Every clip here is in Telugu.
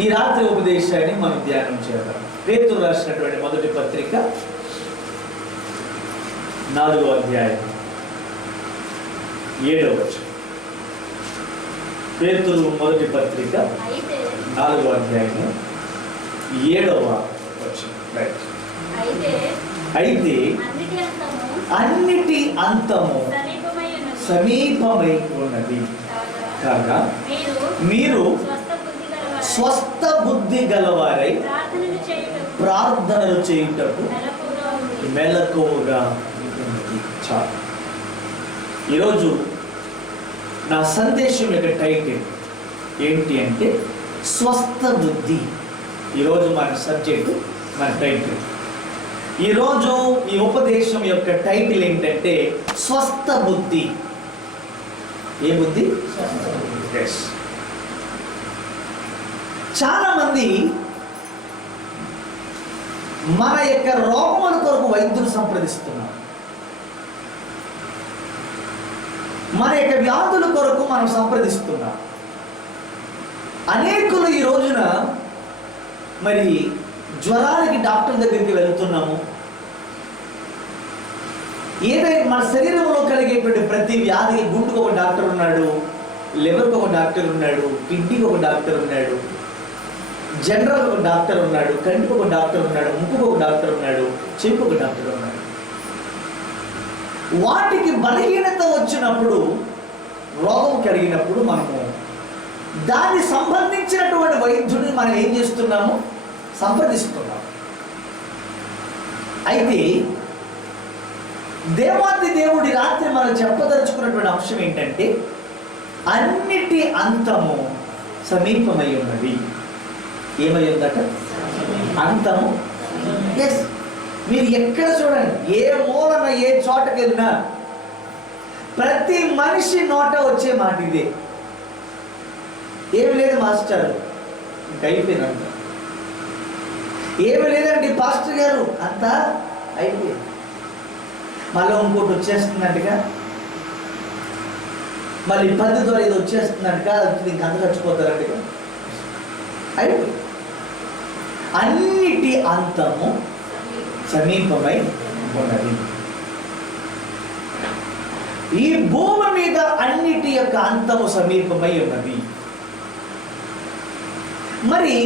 ఈ రాత్రి ఉపదేశాన్ని మనం ధ్యానం చేద్దాం. పేతురు రాసినటువంటి మొదటి పత్రిక 4వ అధ్యాయం 7వ వచనం. పేతురు మొదటి పత్రిక 4వ అధ్యాయం 7వ వచనం. అయితే అన్నిటి అంతము సమీపమై ఉన్నది కాగా మీరు స్వస్థ బుద్ధి గలవారై ప్రార్థనలు చేయుటకు మెలకువగా ఉన్నది. చాలు. ఈరోజు నా సందేశం యొక్క టైటిల్ ఏంటి అంటే స్వస్థ బుద్ధి. ఈరోజు మన సబ్జెక్టు, మన టైటిల్. ఈరోజు ఈ ఉపదేశం యొక్క టైటిల్ ఏంటంటే స్వస్థ బుద్ధి. ఏ బుద్ధి? ఎస్. చాలా మంది మన యొక్క రోగముల కొరకు వైద్యులు సంప్రదిస్తున్నారు. మన యొక్క వ్యాధుల కొరకు మనం సంప్రదిస్తున్నాం. అనేకులు ఈ రోజున మరి జ్వరానికి డాక్టర్ దగ్గరికి వెళ్తున్నాము. ఏదైనా మన శరీరంలో కలిగేటువంటి ప్రతి వ్యాధికి గుండెకు ఒక డాక్టర్ ఉన్నాడు, లివర్కి ఒక డాక్టర్ ఉన్నాడు, కిడ్నీకి ఒక డాక్టర్ ఉన్నాడు, జనరల్ ఒక డాక్టర్ ఉన్నాడు, కంటికి ఒక డాక్టర్ ఉన్నాడు, ముక్కుకు ఒక డాక్టర్ ఉన్నాడు, చెవికి ఒక డాక్టర్ ఉన్నాడు. వాటికి బలహీనత వచ్చినప్పుడు, రోగం కలిగినప్పుడు మనము దానికి సంబంధించినటువంటి వైద్యుడిని మనం ఏం చేస్తున్నాము? సంప్రదిస్తున్నాము. అయితే దేవాది దేవుడి రాత్రి మనం చెప్పదలుచుకున్నటువంటి అంశం ఏంటంటే అన్నిటి అంతము సమీపమై ఉన్నది. ఏమై ఉందట? అంతము. ఎస్. మీరు ఎక్కడ చూడండి, ఏ మూలన ఏ చోటకి వెళ్ళినా ప్రతి మనిషి నోట వచ్చే మాట ఇదే. ఏమి లేదు మాస్టర్, ఇంక అయిపోయినంత. ఏమి లేదండి పాస్టర్ గారు, అంతా అయిపోయింది. మళ్ళీ ఇంకోటి వచ్చేస్తుందంటగా, మళ్ళీ 10 ద్వారా ఇది వచ్చేస్తుందంటగా, ఇంక అంత చచ్చిపోతారంటగా. అయిపోయింది. అన్నిటి అంతము సమీపమై ఉన్నది. ఈ భూమి మీద అన్నిటి యొక్క అంతము సమీపమై ఉన్నది. మరి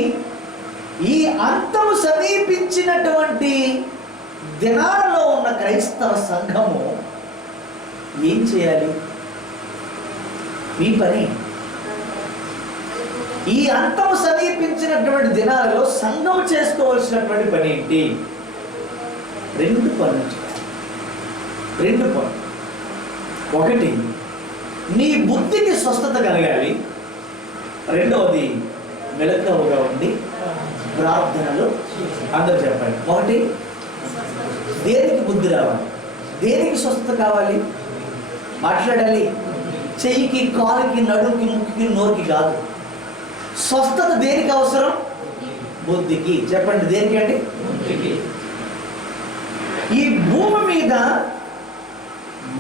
ఈ అంతము సమీపించినటువంటి దినాలలో ఉన్న క్రైస్తవ సంఘము ఏం చేయాలి? మీ పని. ఈ అంతము సమీపించినటువంటి దినాలలో సంఘం చేసుకోవాల్సినటువంటి పని ఏంటి? 2 పనులు చేయాలి. 2 పనులు. ఒకటి, నీ బుద్ధికి స్వస్థత కలగాలి. రెండవది, మెలకువగా ఉండి ప్రార్థనలు. అందరూ చెప్పండి. ఒకటి, దేనికి బుద్ధి రావాలి? దేనికి స్వస్థత కావాలి? మాట్లాడాలి. చెయ్యికి, కాలుకి, నడుముకి, ముక్కుకి, నోరుకి కాదు. స్వస్థత దేనికి అవసరం? బుద్ధికి. చెప్పండి, దేనికి అండి? బుద్ధికి. ఈ భూమి మీద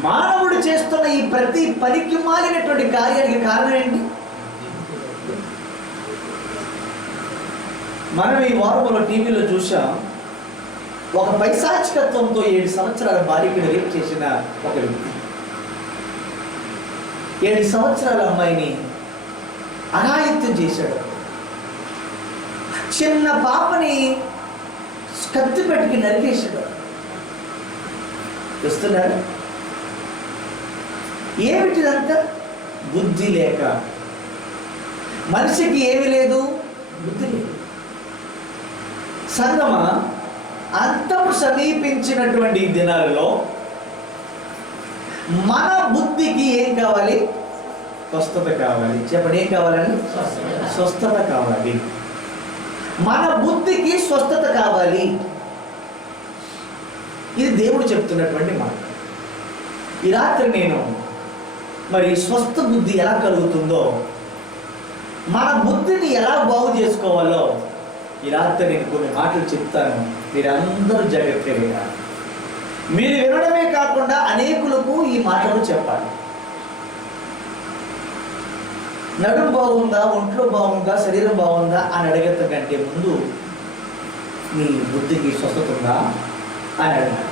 మానవుడు చేస్తున్న ఈ ప్రతి పనికి మాలినటువంటి కార్యానికి కారణం ఏంటి? మనం ఈ వారంలో టీవీలో చూసాం, ఒక పైశాచికత్వంతో 7 సంవత్సరాల బాలికను రేప్ చేసిన ఒక వ్యక్తి 7 సంవత్సరాల అమ్మాయిని అఘాయిత్యం చేశాడు. చిన్న పాపని కత్తి పెట్టుకి నరికేశాడు. చూస్తున్నారా? ఏమిటిదంతా? బుద్ధి లేక. మనిషికి ఏమి లేదు? బుద్ధి లేదు. సంగమ అంతము సమీపించినటువంటి దినాలలో మన బుద్ధికి ఏం కావాలి? స్వస్థత కావాలి. చెప్పండి, ఏం కావాలండి? స్వస్థత కావాలి. మన బుద్ధికి స్వస్థత కావాలి. ఇది దేవుడు చెప్తున్నటువంటి మాట. ఈ రాత్రి నేను మరి స్వస్థ బుద్ధి ఎలా కలుగుతుందో, మన బుద్ధిని ఎలా బాగు చేసుకోవాలో ఈ రాత్రి నేను కొన్ని మాటలు చెప్తాను. మీరందరూ జాగ్రత్తగా వినాలి. మీరు వినడమే కాకుండా అనేకులకు ఈ మాటలు చెప్పాలి. నడుము బాగుందా, ఒంట్లో బాగుందా, శరీరం బాగుందా అని అడగటం కంటే ముందు నీ బుద్ధికి స్వస్థత ఉందా అని అడిగాడు.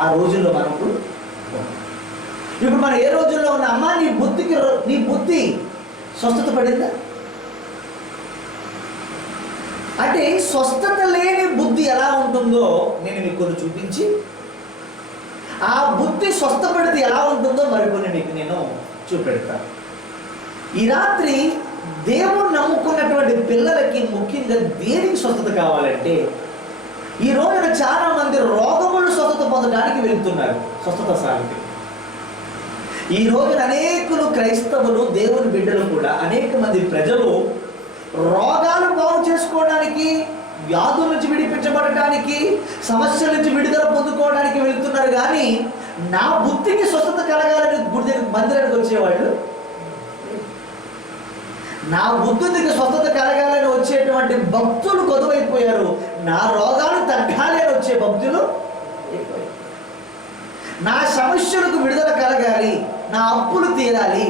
ఆ రోజుల్లో మనకు ఇప్పుడు మనం ఏ రోజుల్లో ఉన్న అమ్మా నీ బుద్ధి స్వస్థత పడిందా అంటే స్వస్థత లేని బుద్ధి ఎలా ఉంటుందో నేను మీకు కొన్ని చూపించి ఆ బుద్ధి స్వస్థపడితే ఎలా ఉంటుందో మరికొన్ని మీకు నేను చూపెడతాను. ఈ రాత్రి దేవుడు నమ్ముకున్నటువంటి పిల్లలకి ముఖ్యంగా దేనికి స్వస్థత కావాలంటే ఈ రోజున చాలా మంది రోగములు స్వస్థత పొందడానికి వెళ్తున్నారు స్వస్థత సాగితే. ఈ రోజున అనేకులు క్రైస్తవులు దేవుని బిడ్డలు కూడా అనేక మంది ప్రజలు రోగాలు బాగు చేసుకోవడానికి, వ్యాధుల నుంచి విడిపించబడటానికి, సమస్యల నుంచి విడుదల పొందుకోవడానికి వెళ్తున్నారు. కానీ నా బుద్ధికి స్వస్థత కలగాలని గుడి మందిరానికి వచ్చేవాళ్ళు, నా బుద్ధికి స్వస్థత కలగాలని వచ్చేటువంటి భక్తులు కొదువైపోయారు. నా రోగాలు తగ్గాలి అని వచ్చే భక్తులు, నా సమస్యలకు విడుదల కలగాలి, నా అప్పులు తీరాలి,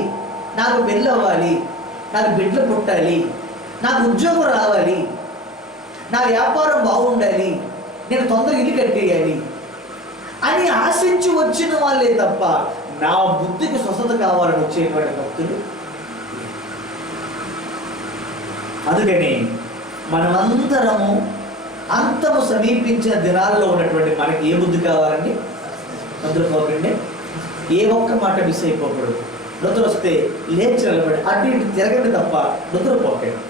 నాకు పెళ్ళి అవ్వాలి, నాకు బిడ్డలు పుట్టాలి, నాకు ఉద్యోగం రావాలి, నా వ్యాపారం బాగుండాలి, నేను తొందరగా ఇల్లు కట్టేయాలి అని ఆశించి వచ్చిన వాళ్ళే తప్ప నా బుద్ధికి స్వస్థత కావాలని వచ్చేటువంటి భక్తులు. అందుకని మనమందరము అంతము సమీపించిన దినాల్లో ఉన్నటువంటి మనకి ఏ బుద్ధి కావాలండి? నిద్రపోకండి, ఏ ఒక్క మాట మిస్ అయిపోకూడదు. నిద్ర వస్తే లేచి నిలబడి అటు ఇటు తిరగండి తప్ప నిద్రపోకండి.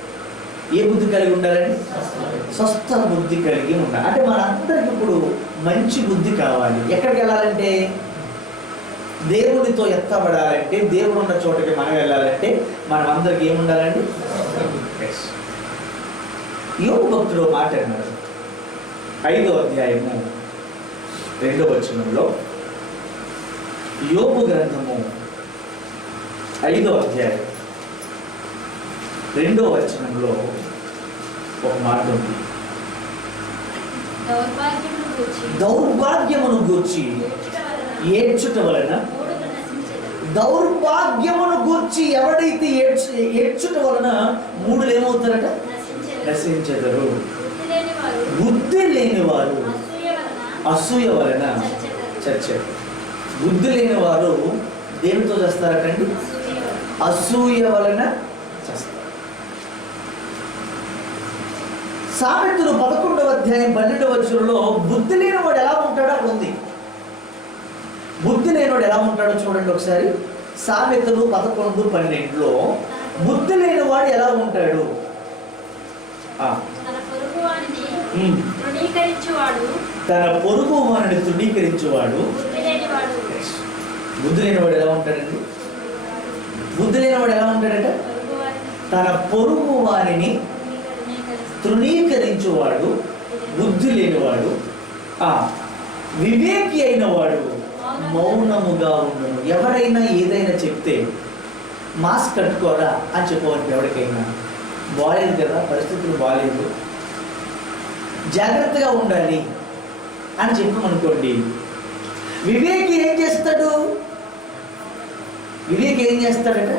ఏ బుద్ధి కలిగి ఉండాలండి? స్వస్థ బుద్ధి కలిగి ఉండాలి. అంటే మనందరికి ఇప్పుడు మంచి బుద్ధి కావాలి. ఎక్కడికి వెళ్ళాలంటే, దేవుడితో ఎత్తబడాలంటే, దేవుడు ఉన్న చోటకి మనం వెళ్ళాలంటే మనం అందరికి ఏముండాలండి? యోబు భక్తుడు మాట్లాడినాడు 5వ అధ్యాయము 2వ వచనంలో. యోబు గ్రంథము 5వ అధ్యాయం 2వ వచనంలో ఒక మాట ఉంది. దౌర్భాగ్యమును గూర్చి ఏడ్చుట వలన, దౌర్భాగ్యమును గూర్చి ఎవడైతే ఏడ్చుట వలన మూడులు ఏమవుతారట? నశించెదరు. బుద్ధి లేని వారు అసూయ వలన చచ్చారు. బుద్ధి లేని వారు దేనితో చేస్తారటండి? అసూయ వలన చేస్తారు. సామెతలు 11వ అధ్యాయం 12వ వచనంలో బుద్ధి లేనివాడు ఎలా ఉంటాడో అక్కడ ఉంది. బుద్ధి లేనివాడు ఎలా ఉంటాడో చూడండి ఒకసారి. సామెతలు 11:12లో బుద్ధి లేనివాడు ఎలా ఉంటాడు? తన పొరుగు వారిని తృణీకరించేవాడు. బుద్ధి లేనివాడు ఎలా ఉంటాడండి? బుద్ధి లేనివాడు ఎలా ఉంటాడట? తన పొరుగు వారిని తృణీకరించేవాడు బుద్ధి లేనివాడు. వివేకి అయిన వాడు మౌనముగా ఉండను. ఎవరైనా ఏదైనా చెప్తే మాస్క్ కట్టుకోరా అని చెప్పవచ్చు. ఎవరికైనా బాగాలేదు కదా, పరిస్థితులు బాగాలేదు, జాగ్రత్తగా ఉండాలి అని చెప్పమనుకోండి. వివేకి ఏం చేస్తాడు? వివేకి ఏం చేస్తాడట?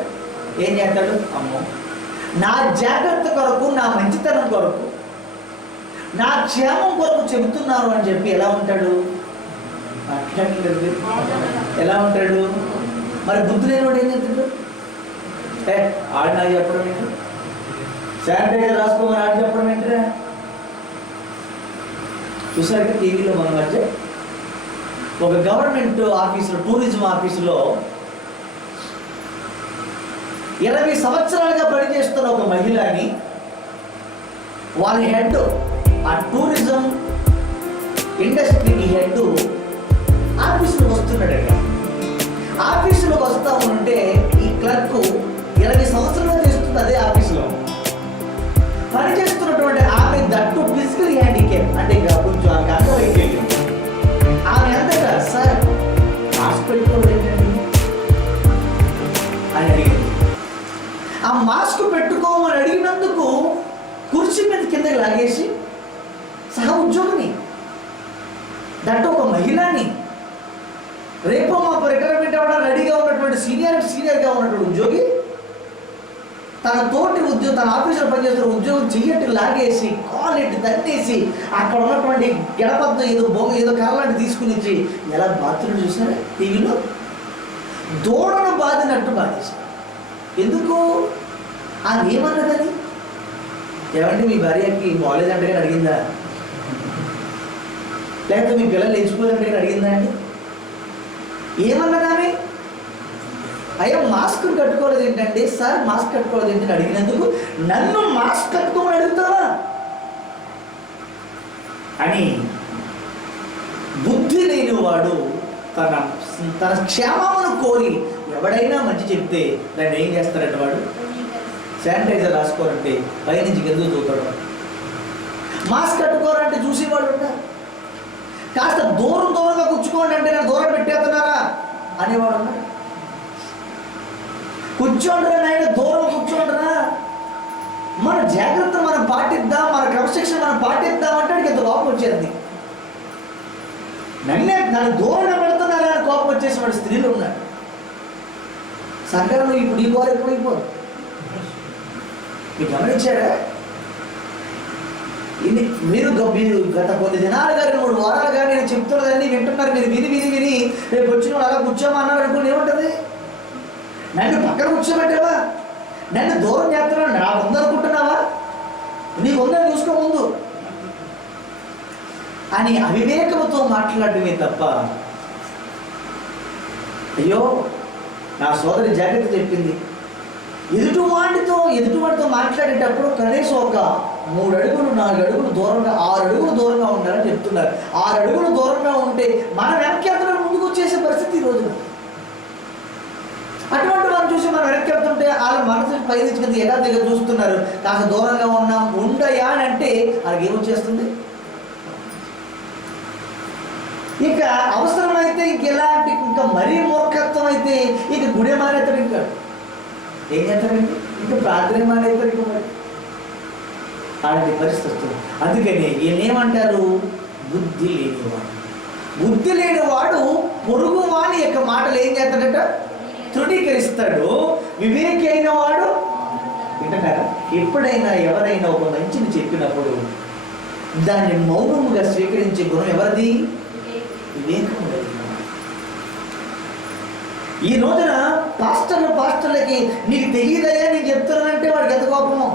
ఏం చేస్తాడు? అమ్మో, నా జాగ్రత్త కొరకు, నా మంచితనం కొరకు, నా క్షేమం కొరకు చెబుతున్నారు అని చెప్పి ఎలా ఉంటాడు? ఎలా ఉంటాడు? మరి బుద్ధి లేనివాడు ఏం చేస్తాడు? ఆడు నాకు చెప్పడం ఏంటి? శానిటైజర్ రాసుకోమని ఆడు చెప్పడం ఏంటిరా? చూసారంటే టీవీలో మన మధ్య ఒక గవర్నమెంట్ ఆఫీసులో, టూరిజం ఆఫీసులో 20 సంవత్సరాలుగా పనిచేస్తున్న ఒక మహిళని వాళ్ళ హెడ్, ఆ టూరిజం ఇండస్ట్రీకి హెడ్ ఆఫీసులో వస్తున్నాడండి. ఆఫీసులో వస్తా ఉంటే ఈ క్లర్క్ 20 సంవత్సరాలు చేస్తుంది అదే ఆఫీసులో పనిచేస్తున్నటువంటి ఆమె, దట్టు ఫిజికల్ హ్యాండిక్యాప్, అంటే ఇంకా కొంచెం ఆమె అంగవైకల్యం. ఆమె అంతగా, సార్ మాస్క్ పెట్టుకోలేదండి అని అడిగింది. ఆ మాస్క్ పెట్టుకోమని అడిగినందుకు కుర్చీ మీద కిందకి లాగేసి సహా ఉద్యోగిని, దట్టు ఒక మహిళని, రేపు మా రిటైర్మెంట్ అవ్వడానికి రెడీగా ఉన్నటువంటి సీనియర్గా ఉన్నటువంటి ఉద్యోగి తన తోటి ఉద్యోగం, తన ఆఫీసులో పనిచేస్తున్న ఉద్యోగం చెయ్యట్టు లాగేసి కాలెట్టి తన్నేసి అక్కడ ఉన్నటువంటి గడపద్దు ఏదో కర్రలాంటి తీసుకుని వచ్చి ఎలా బాత్రూమ్ చూసారా టీవీలో దూడను బాధినట్టు బాధేశారు. ఎందుకు? అది ఏమన్నదని, ఏమంటే మీ భార్యకి బాగాలేదంటే కానీ అడిగిందా, లేకపోతే మీ పిల్లలు ఎంచుకోలేదంటే కానీ అడిగిందా అండి? ఏమన్నదామే? అయ్యో మాస్క్ కట్టుకోలేదు ఏంటంటే, సార్ మాస్క్ కట్టుకోలేదు ఏంటని అడిగినందుకు నన్ను మాస్క్ కట్టుకోమని అడుగుతావా అని బుద్ధి లేనివాడు తన క్షేమమును కోరి ఎవడైనా మంచి చెప్తే దాన్ని ఏం చేస్తారంటే వాడు శానిటైజర్ రాసుకోరంటే పైనుంచి గెందుకు తోతాడు. మాస్క్ కట్టుకోరంటే చూసేవాళ్ళు ఉంటారు. కాస్త దూరంగా కూర్చోండి అంటే నేను దూరం పెట్టేస్తున్నారా అనేవాడు ఉన్నాడు. కూర్చోండిరా నాయన, దూరం కూర్చోండిరా, మన జాగ్రత్త మనం పాటిద్దాం, మన క్రమశిక్షణ మనం పాటిద్దాం అంటే ఎంత కోపం వచ్చేది. నన్ను దూరంగా పెడుతున్నారా అని కోపం వచ్చేసి వాడు స్త్రీలు ఉన్నారు. సంఘంలో ఇప్పుడు ఈ గోర ఎక్కువైపోదు. మీరు గమనించారా? మీరు గత కొన్ని దినాలు కానీ 3 వారాలు కానీ నేను చెప్తున్నదాన్ని వింటున్నారు. మీరు విని రేపు వచ్చిన అలా కూర్చోమన్నారు అనుకుని ఏముంటుంది? నన్ను పక్కన కూర్చోబెట్టావా, నన్ను దూరం చేస్తున్నావు, నాకు ఉందనుకుంటున్నావా, నీకు ఉందని చూసుకో ముందు అని అవివేకంతో మాట్లాడమే తప్ప, అయ్యో నా సోదరి జాగ్రత్త చెప్పింది, ఎదుటివాడితో మాట్లాడేటప్పుడు కనీసం ఒక 3 అడుగులు 4 అడుగులు దూరంగా 6 అడుగులు దూరంగా ఉండాలని చెప్తున్నారు. 6 అడుగులు దూరంగా ఉంటే మన వెనక్కి వెళ్తున్న ముందుకు వచ్చేసే పరిస్థితి ఈ రోజున. అటువంటి మనం చూసి మనం వెనక్కి వెళ్తుంటే వాళ్ళ మనసు పైనుంచి కింద ఎలా దగ్గర చూస్తున్నారు. కాస్త దూరంగా ఉండయా అని అంటే వాళ్ళకి ఏమొచ్చేస్తుంది. ఇక అవసరమైతే ఇంకా మరీ మూర్ఖత్వం అయితే ఇక గుడే మానేతాడు. ఇంకా ఏం చేస్తాడండి? ఇంకా ప్రార్థన మానేతాడు. ఇంకా మరి అలాంటి పరిస్థితి వస్తుంది. అందుకని ఈయనేమంటారు? బుద్ధి లేనివాడు. బుద్ధి లేనివాడు పొరుగు వాని యొక్క మాటలు ఏం చేస్తాడట? తృణీకరిస్తాడు. వివేకి అయిన వాడు వింటున్నారా? ఎప్పుడైనా ఎవరైనా ఒక మంచిని చెప్పినప్పుడు దాన్ని మౌనముగా స్వీకరించే గుణం ఎవరిది? వివేకము. ఈ రోజున పాస్టర్లకి నీకు తెలియదయ్యా నేను చెప్తున్నానంటే వాడికి ఎంత కోపమో.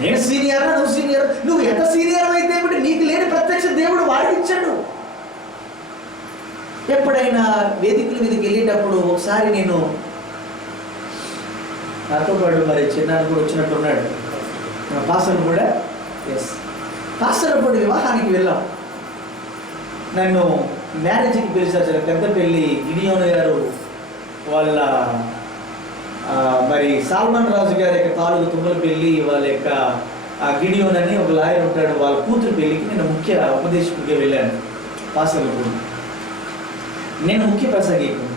నేను సీనియర్, నువ్వు సీనియర్, నువ్వు ఎంత సీనియర్ అయితే ఏమిటి, నీకు లేని ప్రత్యక్ష దేవుడు వాడికి ఇచ్చాడు. ఎప్పుడైనా వేదికల మీదకి వెళ్ళేటప్పుడు ఒకసారి నేను నాతో పాటు మరి చిన్నాను కూడా వచ్చినట్టున్నాడు, పాస్టర్ కూడా. పాస్టర్ పాటు వివాహానికి వెళ్ళాం. నన్ను మ్యారేజ్కి పిలిచారు. పెద్దపల్లి గిడియోన్ గారు వాళ్ళ మరి సాల్మన్ రాజు గారి యొక్క తాలూకు తుమ్మల పెళ్ళి, వాళ్ళ యొక్క గిడియోన్ అని ఒక లాయర్ ఉంటాడు, వాళ్ళ కూతురు పెళ్ళికి నేను ముఖ్య ఉపదేశకుడిగా వెళ్ళాను. పాస్టర్లకు నేను ముఖ్య ప్రసంగికుడు.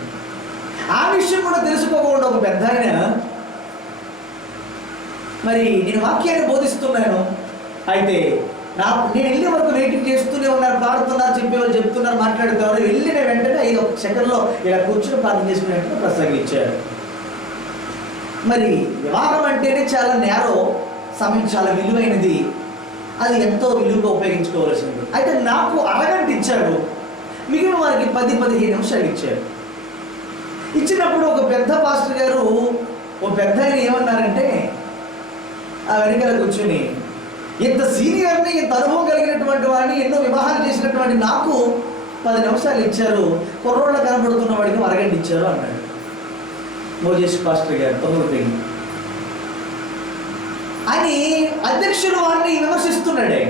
ఆ విషయం కూడా తెలుసుకోకుండా ఒక పెద్ద ఆయన మరి నేను వాక్యాన్ని బోధిస్తున్నాను. అయితే నేను వెళ్ళే వరకు వెయిటింగ్ చేస్తూనే ఉన్నారు, పాడుతున్నారు, చెప్పేవాళ్ళు చెప్తున్నారు, మాట్లాడుతున్నారు. వెళ్ళిన వెంటనే 5 సెకండ్లో ఇలా కూర్చుని ప్రార్థన చేసుకునే వెంటనే ప్రసంగించారు. మరి వివాహం అంటేనే చాలా నేరో సమయం, చాలా విలువైనది, అది ఎంతో విలువగా ఉపయోగించుకోవాల్సింది. అయితే నాకు అరగంట ఇచ్చాడు, మిగిలిన వారికి 10-15 నిమిషాలు ఇచ్చారు. ఇచ్చినప్పుడు ఒక పెద్ద పాస్టర్ గారు ఒక పెద్ద ఆయన ఏమన్నారంటే, ఆ వెనకాల కూర్చొని, ఇంత సీనియర్ని, ఇంత అనుభవం కలిగినటువంటి వాడిని, ఎన్నో వివాహాలు చేసినటువంటి నాకు 10 నిమిషాలు ఇచ్చారు, కుర్రోళ్ళ కనబడుతున్న వాడికి అరగంట ఇచ్చారు అన్నాడు మోజేష్ పాస్టర్ గారు తొమ్మిది అని. అధ్యక్షుడు వారిని విమర్శిస్తున్నాడే,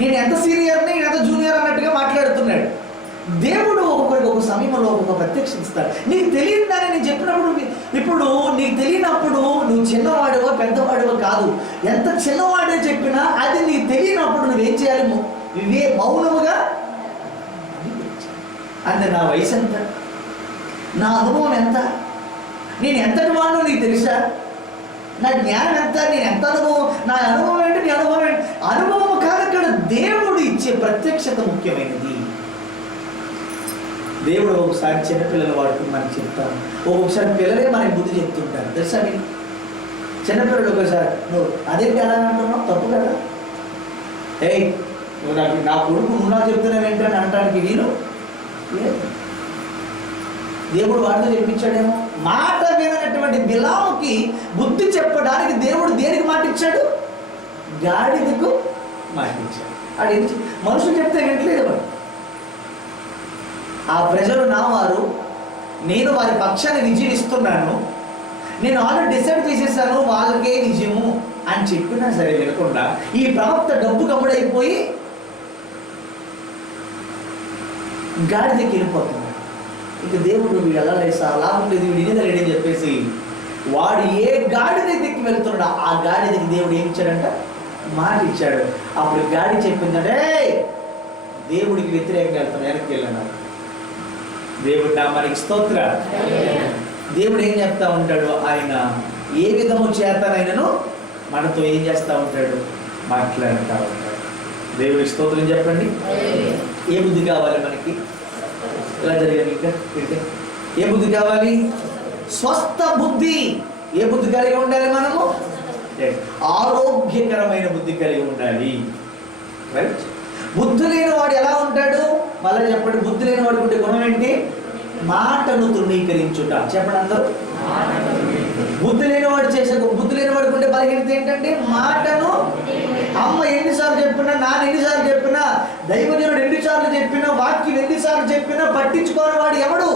నేను ఎంత సీనియర్ని, నేను ఎంత జూనియర్ అన్నట్టుగా మాట్లాడుతున్నాడు. దేవుడు ఒక్కొక్కరికి ఒక సమయంలో ఒక్కొక్క ప్రత్యక్షత ఇస్తాడు. నీకు తెలియదు దాన్ని నేను చెప్పినప్పుడు, ఇప్పుడు నీకు తెలియనప్పుడు నువ్వు చిన్నవాడివో పెద్దవాడివో కాదు, ఎంత చిన్నవాడే చెప్పినా అది నీకు తెలియనప్పుడు నువ్వేం చేయాలి? మౌనముగా. అంటే నా వయసు ఎంత, నా అనుభవం ఎంత, నేను ఎంతటి వాడినో నీకు తెలుసా, నా జ్ఞానం ఎంత, నేను ఎంత అనుభవం, నా అనుభవం ఏంటి, నీ అనుభవం ఏంటి? అనుభవం కాదు, ఇక్కడ దేవుడు ఇచ్చే ప్రత్యక్షత ముఖ్యమైనది. దేవుడు ఒకసారి చిన్నపిల్లలు వాడుకుని మనకి చెప్తాను, ఒక్కొక్కసారి పిల్లలే మనకి బుద్ధి చెప్తుంటారు తెలుసా మీకు. చిన్నపిల్లలు ఒకసారి నువ్వు అదేంటి ఎలా అంటున్నావు, తప్పు కదా, ఏయ్ నువ్వు నా కొడుకు నువ్వు నాకు చెప్తున్నావు ఏంటని అనడానికి వీలు లేదు. దేవుడు వాడితో చెప్పించాడేమో. మాట వినటువంటి బిలాముకి బుద్ధి చెప్పడానికి దేవుడు దేనికి మాట ఇచ్చాడు, గాడిదకు మాట ఇచ్చాడు. అది మనుషులు చెప్తే వింటలేదు వాడు. ఆ ప్రజలు నా వారు, నేను వారి పక్షాన్ని విజయం ఇస్తున్నాను, నేను ఆల్రెడీ డిసైడ్ చేసేసాను వాళ్ళకే విజయము అని చెప్పినా సరే వినకుండా ఈ ప్రవక్త డబ్బు కమ్ముడైపోయి గాడిదకి వెళ్ళిపోతున్నాడు. ఇక దేవుడు వీడు ఎలా లేసా లాభం లేదు, వీడు ఇనిదలేడని చెప్పేసి వాడు ఏ గాడిద దిక్కి వెళ్తున్నాడు ఆ గాడిదకి దేవుడు ఏం ఇచ్చాడంట, మాట ఇచ్చాడు. అప్పుడు గాడి చెప్పిందంటే దేవుడికి వ్యతిరేకంగా వెళ్తాను, వెనక్కి వెళ్ళాను. దేవుడు నా మనకి స్తోత్ర. దేవుడు ఏం చెప్తా ఉంటాడు, ఆయన ఏ విధము చేతనైనను మనతో ఏం చేస్తూ ఉంటాడు, మాట్లాడుతూ ఉంటాడు. దేవుడికి స్తోత్రం చెప్పండి. ఏ బుద్ధి కావాలి మనకి, ఎలా జరిగాను ఇంకా ఏ బుద్ధి కావాలి, స్వస్థ బుద్ధి. ఏ బుద్ధి కలిగి ఉండాలి మనము, ఆరోగ్యకరమైన బుద్ధి కలిగి ఉండాలి. రైట్. బుద్ధి లేని వాడు ఎలా ఉంటాడు, మళ్ళీ చెప్పండి. బుద్ధి లేని వాడు ఉంటే గుణం ఏంటి, మాటను తృణీకరించుట. చెప్పండి అందరూ. బుద్ధి లేని వాడు బుద్ధి లేని వాడికి ఉంటే బలహీనత ఏంటంటే మాటను. అమ్మ ఎన్నిసార్లు చెప్పినా, నాన్న ఎన్నిసార్లు చెప్పినా, దైవజనుడు ఎన్నిసార్లు చెప్పినా, వాక్యం ఎన్నిసార్లు చెప్పినా పట్టించుకోని వాడు ఎవడు,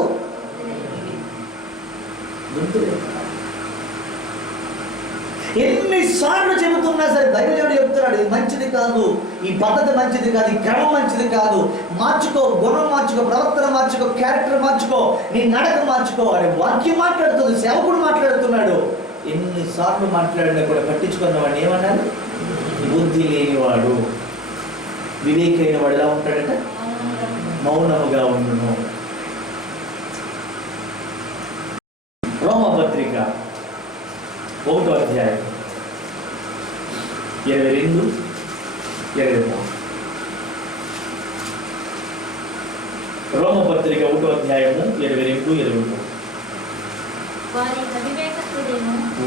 ఎన్నిసార్లు చెబుతున్నా సరే దైవజనుడు చెప్తున్నాడు ఇది మంచిది కాదు, ఈ పద్ధతి మంచిది కాదు, ఈ క్రమం మంచిది కాదు, మార్చుకో, గుణం మార్చుకో, ప్రవర్తన మార్చుకో, క్యారెక్టర్ మార్చుకో, నీ నడక మార్చుకో అని వాక్యం మాట్లాడుతుంది, సేవకుడు మాట్లాడుతున్నాడు. ఎన్నిసార్లు మాట్లాడినా కూడా పట్టించుకున్న వాడిని ఏమన్నాడు, బుద్ధి లేనివాడు. వివేకైన వాడు ఎలా ఉంటాడట, మౌనముగా ఉండును. రోమపత్రిక 1వ అధ్యాయం 22, 23. రోమపత్రిక 1వ అధ్యాయము 22, 23.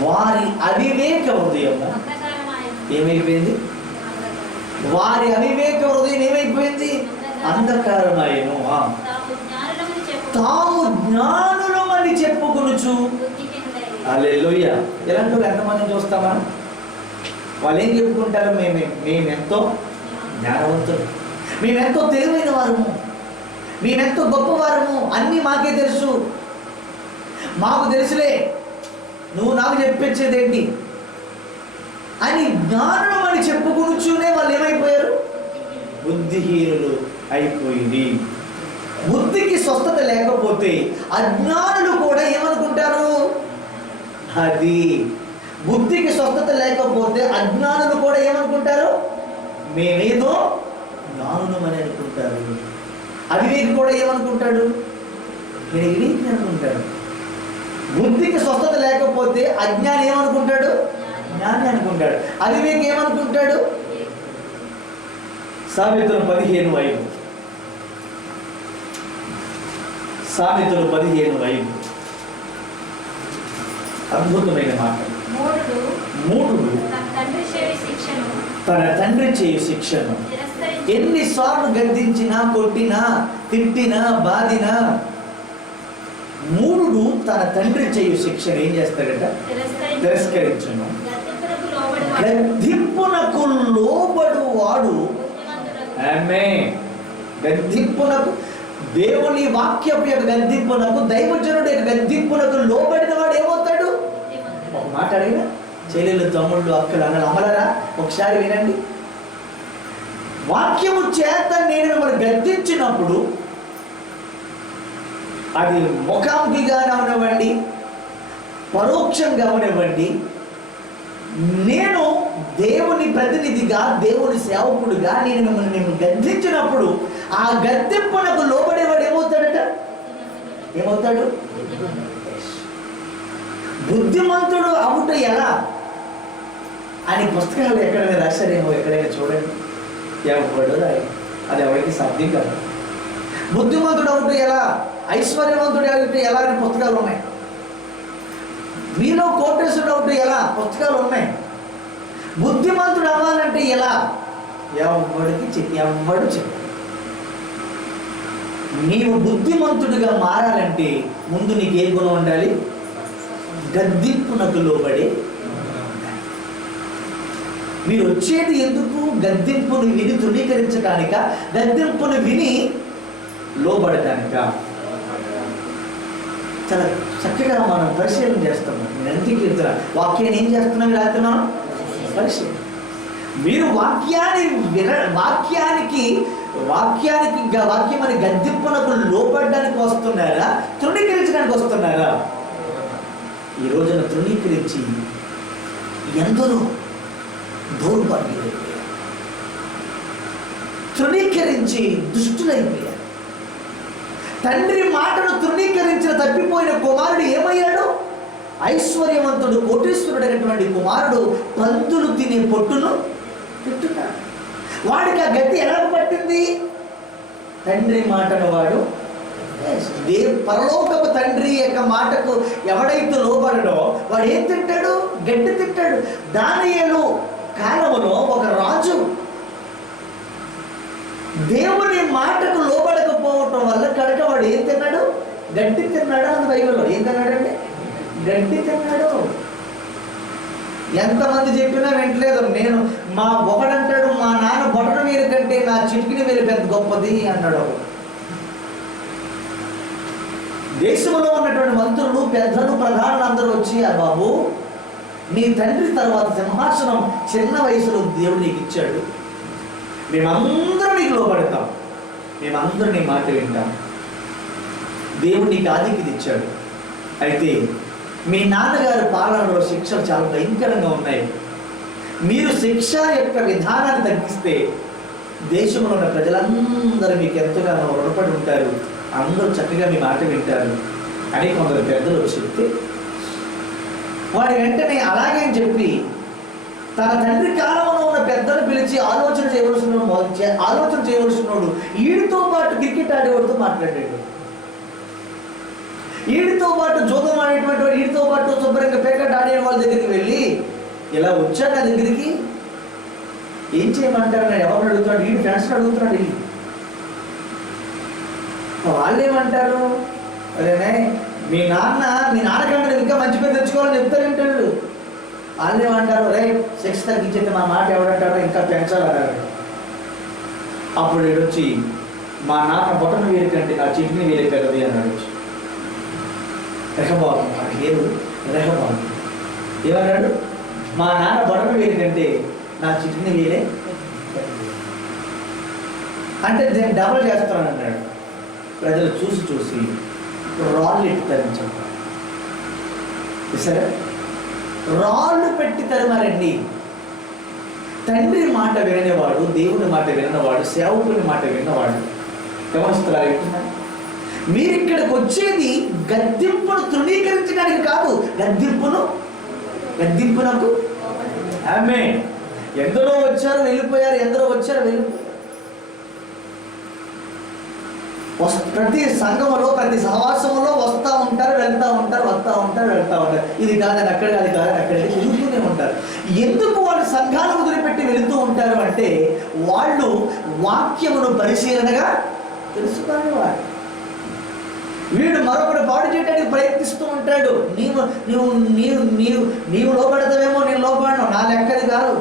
వారి అవివేక హృదయము ఏమైపోయింది, వారి అవివేక హృదయం ఏమైపోయింది, అంధకారమాయను. తాము జ్ఞానులమని చెప్పుకొనుచు. హల్లెలూయా. ఎలాంటి వాళ్ళు ఎంతమందిని చూస్తామా, వాళ్ళు ఏం చెప్పుకుంటారు, మేమెంతో జ్ఞానవంతులు, మేమెంతో తెలివైన వారము, మేమెంతో గొప్పవారము, అన్నీ మాకే తెలుసు, మాకు తెలుసులే, నువ్వు నాకు చెప్పించేదేంటి అని జ్ఞానం అని చెప్పుకొనుచునే వాళ్ళు ఏమైపోయారు, బుద్ధిహీనులు అయిపోయింది. బుద్ధికి స్వస్థత లేకపోతే అజ్ఞానులు కూడా ఏమనుకుంటారు, అది బుద్ధికి స్వస్థత లేకపోతే అజ్ఞానులు కూడా ఏమనుకుంటారు, మేమేదో జ్ఞానులమని అనుకుంటారు. అవివేకి కూడా ఏమనుకుంటాడు, నేను వివేకి అనుకుంటాడు. బుద్ధికి స్వస్థత లేకపోతే అజ్ఞాని ఏమనుకుంటాడు, జ్ఞాని అనుకుంటాడు. అవివేకి ఏమనుకుంటాడు. సామెతలు 15:5. సామెతలు 15:5 అద్భుతమైన మాట. మూఢుడు తన తండ్రి చేయు శిక్షను ఎన్నిసార్లు గద్దించినా, కొట్టినా, తిట్టినా, బాధినా, మూఢుడు తన తండ్రి చేయు శిక్షను ఏం చేస్తాడట, తిరస్కరించును. గద్దింపునకు లోబడు వాడు, ఆమేన్, గద్దింపునకు, దేవుని వాక్యపు యొక్క గద్దింపునకు, దైవజనుడి యొక్క గద్దింపునకు లోబడిన వాడు ఏమవుతాడు. ఒక మాట అడిగిన చెల్లెళ్ళు, తమ్ముళ్ళు, అక్కలు, అన్నలు, అమలరా ఒకసారి వినండి. వాక్యము చేత నేను మిమ్మల్ని గద్దించినప్పుడు అది ముఖాముఖిగా అవనివ్వండి, పరోక్షంగా అవనివ్వండి, నేను దేవుని ప్రతినిధిగా, దేవుని సేవకుడుగా నేను మిమ్మల్ని గద్దించినప్పుడు ఆ గద్దింపునకు లోబడేవాడు ఏమవుతాడట, ఏమవుతాడు, బుద్ధిమంతుడు అవుట ఎలా అని పుస్తకాలు ఎక్కడైనా రాశారేమో, ఎక్కడైనా చూడండి, ఎవడు రాయి, అది ఎవరికి సాధ్యం కాదు. బుద్ధిమంతుడు అవుట ఎలా, ఐశ్వర్యవంతుడు అంటే ఎలా అని పుస్తకాలు ఉన్నాయి. మీలో కోటేశ్వరుడు అవుతే ఎలా పుస్తకాలు ఉన్నాయి. బుద్ధిమంతుడు అవ్వాలంటే ఎలా ఎవ్వడు చెప్పు. నీవు బుద్ధిమంతుడిగా మారాలంటే ముందు నీకు ఏ గుణం ఉండాలి? గద్దింపునకు లోబడే. మీరు వచ్చేది ఎందుకు? గద్దింపును విని తృణీకరించడానిక? గద్దింపును విని లోబడటానిక? చాలా చక్కగా మనం పరిశీలన చేస్తున్నాం. నేను ఎందుకు చెప్తున్నా, వాక్యాన్ని ఏం చేస్తున్నాం రాత్రి మనం పరిశీలన. మీరు వాక్యమని గద్దింపునకు లోపడడానికి వస్తున్నారా, తృణీకరించడానికి వస్తున్నారా? ఈ రోజున తృణీకరించి ఎందరో దౌర్భాగ్యులైపోయారు, తృణీకరించి దుష్టులైపోయారు. తండ్రి మాటను తృణీకరించిన తప్పిపోయిన కుమారుడు ఏమయ్యాడు? ఐశ్వర్యవంతుడు, కోటీశ్వరుడు అయినటువంటి కుమారుడు పందులు తినే పొట్టును తింటున్నాడు. వాడికి ఆ గట్టి ఎలా పట్టింది? తండ్రి మాటను వాడు పరలోకపు తండ్రి యొక్క మాటకు ఎవడైతే లోబడడో వాడు ఏం తింటాడు? గడ్డి తింటాడు. దానియేలు కాలంలో ఒక రాజు దేవుని మాటకు లోబడకపోవటం వల్ల కనుక వాడు ఏం తిన్నాడు? గడ్డి తిన్నాడు. అని బైబిల్లో ఏం తిన్నాడండి? గడ్డి తిన్నాడు. ఎంతమంది చెప్పినా వింటలేదు. నేను ఒకడంటాడు, మా నాన్న బొటన వేలు కంటే నా చిటికిని వేలు పెద్ద గొప్పది అన్నాడు. దేశంలో ఉన్నటువంటి మంత్రులు, పెద్దలు, ప్రధానులు అందరూ వచ్చి, ఆ బాబు నీ తండ్రి తర్వాత సింహాసనం చిన్న వయసులో దేవుడు నీకు ఇచ్చాడు, మేమందరం నీకు లోపడతాం, మేమందరం నీ మాట వింటాం, దేవుడు నీకు ఆధిక్యత ఇచ్చాడు. అయితే మీ నాన్నగారి పాలనలో శిక్షలు చాలా భయంకరంగా ఉన్నాయి. మీరు శిక్ష యొక్క విధానాన్ని తగ్గిస్తే దేశంలో ఉన్న ప్రజలందరూ మీకు ఎంతగానో రుణపడి ఉంటారు, అందరూ చక్కగా మీ మాట వింటారు అని కొందరు పెద్దలు చెప్తే వాడి వెంటనే అలాగే అని చెప్పి తన తండ్రి కాలంలో ఉన్న పెద్దలు పిలిచి ఆలోచన చేయవలసినోడు వీడితో పాటు క్రికెట్ ఆడేవాడితో మాట్లాడాడు. వీడితో పాటు జోదం ఆడేటువంటి వాడు, వీడితో పాటు శుభ్రంగా పేకట్ ఆడే వాళ్ళ దగ్గరికి వెళ్ళి ఇలా వచ్చాడు నా దగ్గరికి ఏం చేయమంటారు? నేను ఎవరిని అడుగుతున్నాడు? వీడి ఫ్రెండ్స్ని అడుగుతున్నాడు. వెళ్ళి వాళ్ళు ఏమంటారు? అదేనే మీ నాన్నకంటే ఇంకా మంచి పేరు తెచ్చుకోవాలని చెప్తారంటాడు. వాళ్ళు ఏమంటారు? రే సెక్స్ తగ్గించేస్తే మా మాట ఎవడంటాడో ఇంకా పెంచాలన్నాడు. అప్పుడు వచ్చి మా నాన్న బొటన వేలు కంటే నా చిటిని వేలే పెద్దది అన్నాడు. రెహబాబు రెహబాబు ఏమన్నాడు? మా నాన్న బొటన వేలు కంటే నా చిటిని వేలే అంటే నేను డబల్ చేస్తాను అన్నాడు. ప్రజలు చూసి రాళ్ళు ఎట్టి తరించారు. సరే, రాళ్ళు పెట్టి తరిమారండి. తండ్రి మాట విననివాడు, దేవుని మాట విననివాడు, సేవకుని మాట విన్నవాడు గమనిస్తున్నారు. మీరు ఇక్కడికి వచ్చేది గద్దింపును తృణీకరించడానికి కాదు, గద్దింపునకు. ఆమేన్. ఎందరో వచ్చారు వెళ్ళిపోయారు, ఎందరో వచ్చారు వెళ్ళిపోయారు. ప్రతి సంఘములో, ప్రతి సహవాసములో వస్తూ ఉంటారు, వెళ్తూ ఉంటారు, వస్తూ ఉంటారు, వెళ్తూ ఉంటారు. ఇది కాదని అక్కడ, అది కాదని అక్కడికి తిరుగుతూనే ఉంటారు. ఎందుకు వాళ్ళు సంఘాలు వదిలిపెట్టి వెళుతూ ఉంటారు అంటే వాళ్ళు వాక్యమును పరిశీలనగా తెలుసుకునేవారు. వీడు మరొకడు పాడు చేయడానికి ప్రయత్నిస్తూ ఉంటాడు. నీవు లోపడతావేమో, నేను లోపడను, నా లెక్కది కాదు.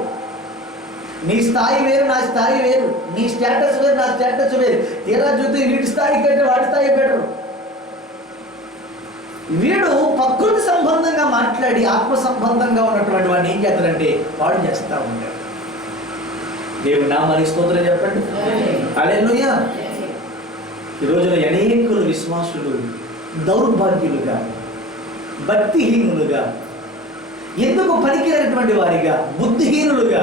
నీ స్థాయి వేరు, నా స్థాయి వేరు, నీ స్టేటస్ వేరు, నా స్టేటస్ వేరు. తీరా చూస్తే వీడి స్థాయి కంటే వాడి స్థాయి బెటరు. వీడు ప్రకృతి సంబంధంగా మాట్లాడి ఆత్మ సంబంధంగా ఉన్నటువంటి వాడిని ఏం చేస్తారంటే వాడు చేస్తూ ఉంటాడు. దేవుని నామానికి స్తోత్రం చెప్పండి. హల్లెలూయా. ఈ రోజున అనేకులు విశ్వాసులు దౌర్భాగ్యులుగా, భక్తిహీనులుగా, ఎందుకు పనికిరైనటువంటి వారిగా, బుద్ధిహీనులుగా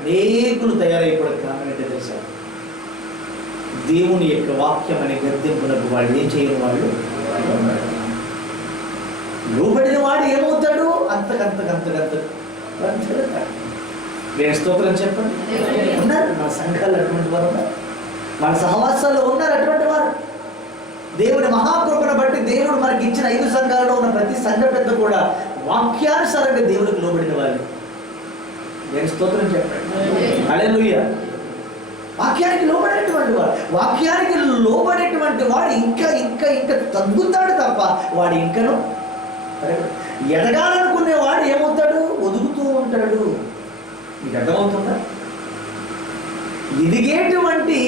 అనేకులు తయారైపోవడం కారణం ఏంటో తెలుసా? దేవుని యొక్క వాక్యం అనే గద్దెంపునకు వాళ్ళు ఏం చేయని వాళ్ళు. లోబడిన వాడు ఏమవుతాడు? అంతకంత నేను స్తోత్రం చెప్పండి. ఉన్నారు మన సంఘాలు అటువంటి వారు ఉన్నారు, మన సహవాసాల్లో ఉన్నారు అటువంటి వారు. దేవుని మహాకృపను బట్టి దేవుడు మనకి ఇచ్చిన 5 సంఘాలలో ఉన్న ప్రతి సంఘ పెద్ద కూడా వాక్యానుసారంగా దేవుడికి లోబడిన వాళ్ళు. నేను స్తోత్రం చెప్పండి. హల్లెలూయా. వాక్యానికి లోబడేటువంటి వాడు, వాక్యానికి లోబడేటువంటి వాడు ఇంకా ఇంకా ఇంకా తగ్గుతాడు తప్ప వాడు ఇంకను ఎదగాలనుకునేవాడు ఏమవుతాడు? ఒదుగుతూ ఉంటాడు. మీకు అర్థమవుతుందా? ఎదిగేటువంటి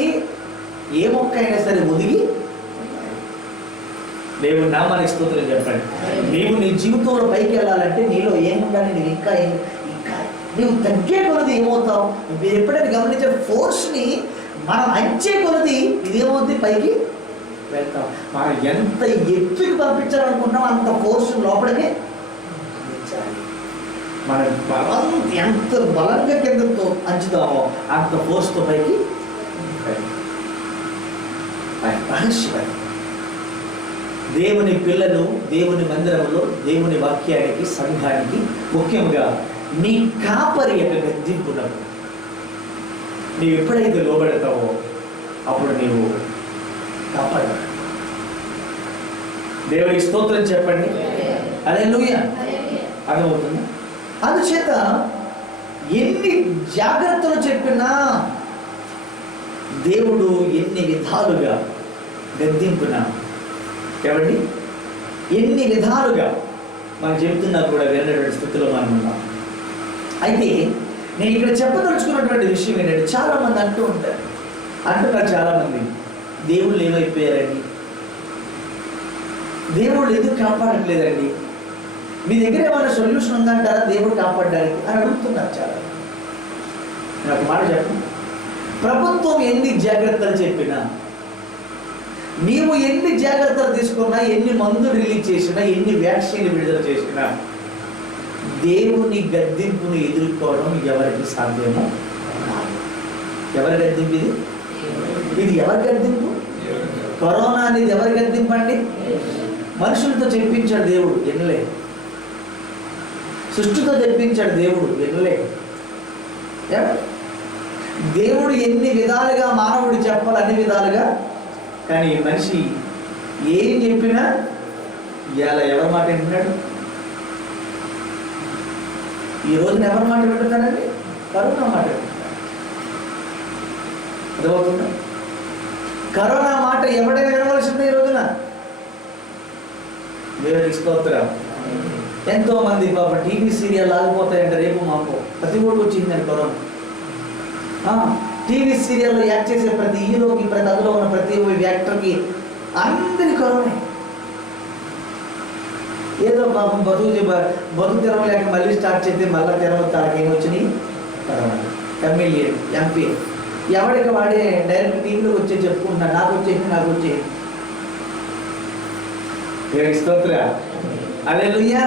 ఏ మొక్క అయినా సరే ఒదిగి దేవుని నామానికి స్తోత్రం చెప్పండి. నీవు నీ జీవితంలో పైకి వెళ్ళాలంటే నీలో ఏముండాలి? నీవు ఇంకా ఇంకా నీవు తగ్గే కొలది ఏమవుతావు? మీరు ఎప్పుడైనా గమనించే ఫోర్స్ని మనం అంచే కొలది ఇదేమవుతుంది? పైకి వెళ్తాం. మనం ఎంత ఎత్తుకి పంపించాలనుకున్నాం అంత ఫోర్స్ లోపలికే మన బలం ఎంత బలంగా కిందతో అంచుతామో అంత ఫోర్స్తో పైకి రహస్యం. దేవుని పిల్లలు దేవుని మందిరంలో దేవుని వాక్యానికి సంఘానికి ముఖ్యంగా నీ కాపరి యొక్క గద్దింపునకు నీవు ఎప్పుడైతే లోబడతావో అప్పుడు నీవు కాపాడు. దేవునికి స్తోత్రం చెప్పండి. హల్లెలూయా. అర్థమవుతుంది. అందుచేత ఎన్ని జాగ్రత్తలు చెప్పినా దేవుడు ఎన్ని విధాలుగా గద్దింపునా ఏమండి ఎన్ని విధాలుగా మనం చెబుతున్నా కూడా వెళ్ళినటువంటి స్థితిలో మనం ఉన్నాం. అయితే నేను ఇక్కడ చెప్పదలుచుకున్నటువంటి విషయం ఏంటంటే చాలామంది అంటున్నారు చాలామంది దేవుళ్ళు ఏమైపోయారండి, దేవుళ్ళు ఎందుకు కాపాడట్లేదండి, మీ దగ్గర ఏమైనా సొల్యూషన్ ఉందంటారా దేవుడు కాపాడడానికి అని అడుగుతున్నారు చాలా. నేను ఒక మాట చెప్పను, ప్రభుత్వం ఎన్ని జాగ్రత్తలు చెప్పినా, నీవు ఎన్ని జాగ్రత్తలు తీసుకున్నా, ఎన్ని మందులు రిలీజ్ చేసినా, ఎన్ని వ్యాక్సిన్లు విడుదల చేసినా దేవుని గద్దింపును ఎదుర్కోవడం ఎవరికి సాధ్యమో? ఎవరి గద్దింపు ఇది? ఇది ఎవరి గద్దింపు? కరోనా అనేది ఎవరి గద్దింపు అండి? మనుషులతో చెప్పించాడు దేవుడు, వినలే. సృష్టితో చెప్పించాడు దేవుడు, వినలే. దేవుడు ఎన్ని విధాలుగా మానవుడు చెప్పాలి అన్ని విధాలుగా, కానీ మనిషి ఏం చెప్పినా ఇవాళ ఎవరి మాట వింటున్నాడు? ఈ రోజున ఎవరి మాట వింటున్నాడండి? కరోనా మాట వింటున్నాడు. అర్థమవుతుందా? కరోనా మాట ఎవడైనా వినవలసిందే ఈ రోజున. దేవునికి స్తోత్రం. ఎంతో మంది పాప టీవీ సీరియల్ ఆగిపోతాయంటే రేపు మాకు ప్రతి ఓటు వచ్చిందండి కరోనా. టీవీ సీరియల్లో యాక్ట్ చేసే ప్రతి హీరోకి, ప్రతి అందులో ఉన్న ప్రతి యాక్టర్కి అందరి కరోనా. ఏదో పాపం బతుకు తెరవలేక మళ్ళీ స్టార్ట్ చేస్తే మళ్ళీ తెరవ తనకి ఏమొచ్చినాయి? కరోనా. ఎమ్మెల్యే, ఎంపీ ఎవరికి వాడే డైరెక్ట్ టీవీలోకి వచ్చి చెప్పుకుంటున్నాడు, నాకు వచ్చేది. స్తోత్రం. హల్లెలూయా.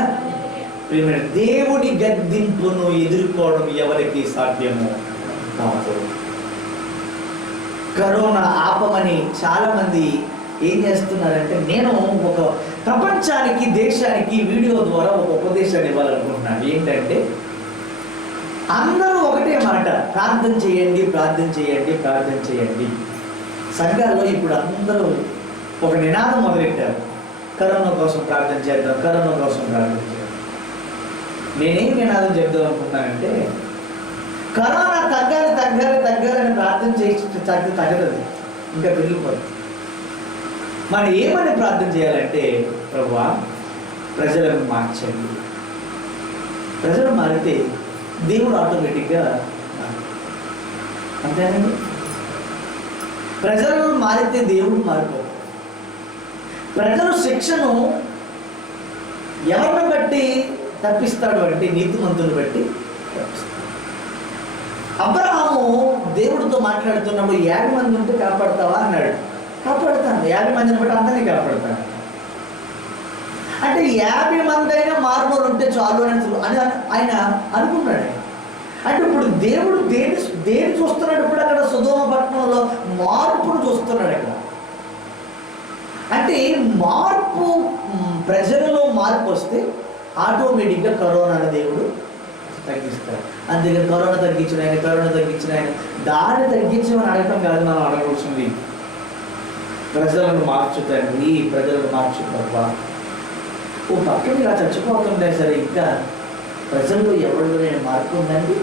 దేవుని గద్దింపును ఎదుర్కోవడం ఎవరికి సాధ్యమో కాదు. కరోనా ఆపమని చాలామంది ఏం చేస్తున్నారంటే, నేను ఒక ప్రపంచానికి దేశానికి వీడియో ద్వారా ఒక ఉపదేశాన్ని ఇవ్వాలనుకుంటున్నాను. ఏంటంటే అందరూ ఒకటే మాట, ప్రార్థన చేయండి, ప్రార్థన చేయండి, ప్రార్థన చేయండి. సంఘాల్లో ఇప్పుడు అందరూ ఒక నినాదం మొదలెట్టారు, కరోనా కోసం ప్రార్థన చేద్దాం, కరోనా కోసం ప్రార్థన చేద్దాం. నేనేం నినాదం చెప్దాం అనుకుంటున్నానంటే, కరోనా తగ్గాలని ప్రార్థన చేసి తగ్గదు, ఇంకా పెరిగిపోతుంది. మనం ఏమని ప్రార్థన చేయాలంటే, ప్రభువా ప్రజలను మార్చండి. ప్రజలు మారితే దేవుడు ఆటోమేటిక్గా అంతేనండి. ప్రజలు మారితే దేవుడు మారిపోతాడు. ప్రజలు శిక్షను ఎవరిని బట్టి తప్పిస్తాడు అంటే నీతిమంతుని బట్టి తప్పిస్తాడు. అబ్రహాము దేవుడితో మాట్లాడుతున్నప్పుడు 50 మంది ఉంటే కాపాడుతావా అన్నాడు. కాపాడుతాను, 50 మందిని బట్టి అందరినీ కాపాడుతాను. అంటే 50 మంది అయినా మారుమూలు ఉంటే చాలు అని ఆయన అనుకున్నాడు. అంటే ఇప్పుడు దేవుడు దేని చూస్తున్నాడు? ఇప్పుడు అక్కడ సొదొమ పట్టణంలో మార్పును చూస్తున్నాడు అక్కడ. అంటే మార్పు, ప్రజలలో మార్పు వస్తే ఆటోమేటిక్గా కరోనాను దేవుడు తగ్గిస్తాడు. అందుకని కరోనా తగ్గించిన ఆయన దాన్ని తగ్గించమని అడగటం కాదు మనం అడగవలసింది. ప్రజలను మార్చుతండి, ప్రజలను మార్చుతావా. ఓ పక్కన ఇలా చచ్చిపోతుండే సరే ఇంకా ప్రజల్లో ఎవరిలో నేను మార్పు ఉందండి?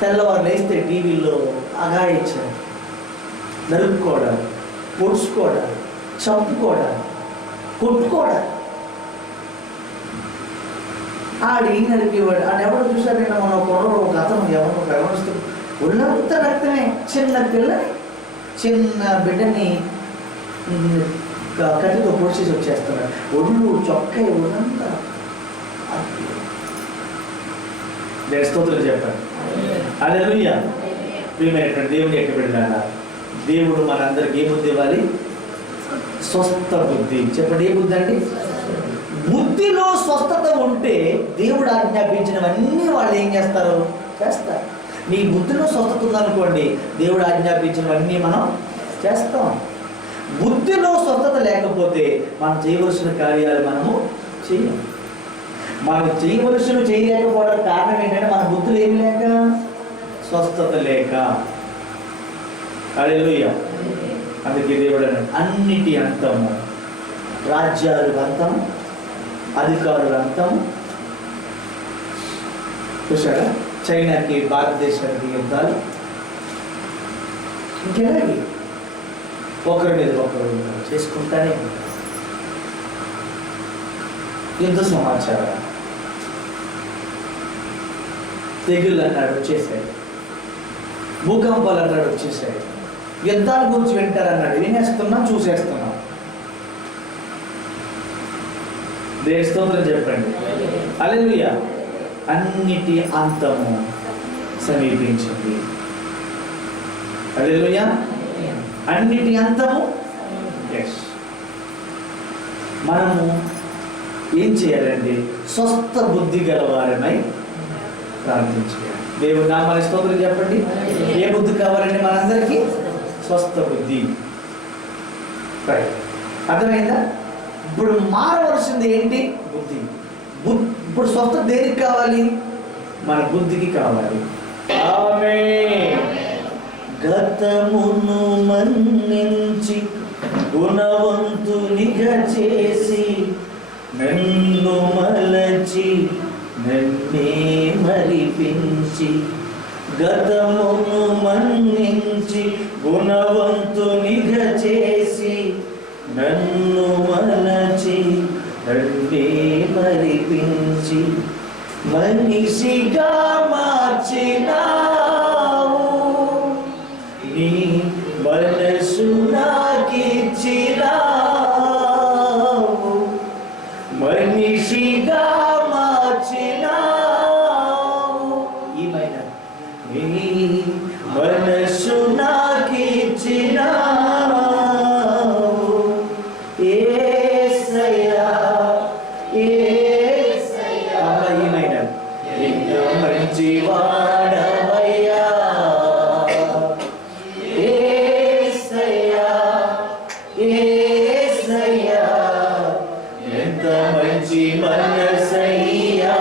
తెల్లవారు లేస్తే టీవీలో అగాయించారు, నరుక్కోవడం, పొడుచుకోవడం, చంపుకోవడం, కొట్టుకోవడం. ఆడి నరికేవాడు. ఆడు ఎవరు చూసారు? నేను మన కుర్రలో ఒక అతను ఎవరు గమనిస్తూ ఒళ్ళంతా రక్తమే. చిన్న పిల్లని, చిన్న బిడ్డని కత్తితో పొడిచేసి వచ్చేస్తున్నాడు. ఒళ్ళు చొక్కా ఒళ్ళంతా. నేను స్తోత్రం చెప్పాను. హల్లెలూయా. ప్రియమైనటువంటి దేవుని యొక్క బిడ్డలారా, దేవుడు మనందరికి ఏ బుద్ధి ఇవ్వాలి? స్వస్థ బుద్ధి. చెప్పండి, ఏ బుద్ధి అండి? బుద్ధిలో స్వస్థత ఉంటే దేవుడు ఆజ్ఞాపించినవన్నీ వాళ్ళు ఏం చేస్తారు? చేస్తారు. నీ బుద్ధిలో స్వస్థత ఉందనుకోండి, దేవుడు ఆజ్ఞాపించినవన్నీ మనం చేస్తాం. బుద్ధిలో స్వస్థత లేకపోతే మనం చేయవలసిన కార్యాలు మనము చేయం. మనం చేయవలసిన చేయలేకపోవడం కారణం ఏంటంటే మన బుద్ధులు ఏమి లేక, స్వస్థత లేక. హల్లెలూయా. అందుకే దేవుడు అన్నాడు, అన్నిటి అంతము, రాజ్యాలు అంతము, అధికారుల అంతము. చూసారా, చైనాకి భారతదేశానికి యుద్ధాలు ఇంకెలాగే ఒకరి మీద ఒకరు చేసుకుంటానే ఉంటారు. యుద్ధ సమాచారం, తెగుళ్ళు అన్నాడు వచ్చేసాయి, భూకంపాలు అన్నాడు వచ్చేసాయి, యుద్ధాల గురించి వింటారన్నాడు వినేస్తున్నాం, చూసేస్తున్నాం. దేవుని స్తోత్రం చెప్పండి. హల్లెలూయా. అన్నిటి అంతము సమీపించింది. హల్లెలూయా. అన్నిటి అంతము. ఎస్. మనము ఏం చేయాలండి? స్వస్థ బుద్ధి గలవారమై ప్రార్థించాలి. దేవుడు నామమున స్తోత్రం చెప్పండి. ఏ బుద్ధి కావాలండి మనందరికీ? స్వస్థ బుద్ధి. అర్థమైందా? ఇప్పుడు మారవలసింది ఏంటి? బుద్ధి. ఇప్పుడు స్వస్థ దేనికి కావాలి? మన బుద్ధికి కావాలి. ఆమేన్. గతమును మన్నించి గుణవంతునిగా చేసి నన్ను మలచి నన్నే మరిపించి, గతమును మన్నించి గుణవంతునిగా చేసి నన్ను మలచి నన్నే మరిపించి మనిషిగా మార్చినావు, నీ మనసు నాకిచ్చినావు, మనిషిగా మార్చినావు. ఏమైనా నీ మనసు నాకిచ్చినావు. యేసయ్యా, యేసయ్యా. ఏమైనా ఎంతో మంచివాడవయ్యా. యేసయ్యా, యేసయ్యా. ఎంత మంచి మనసయ్యా.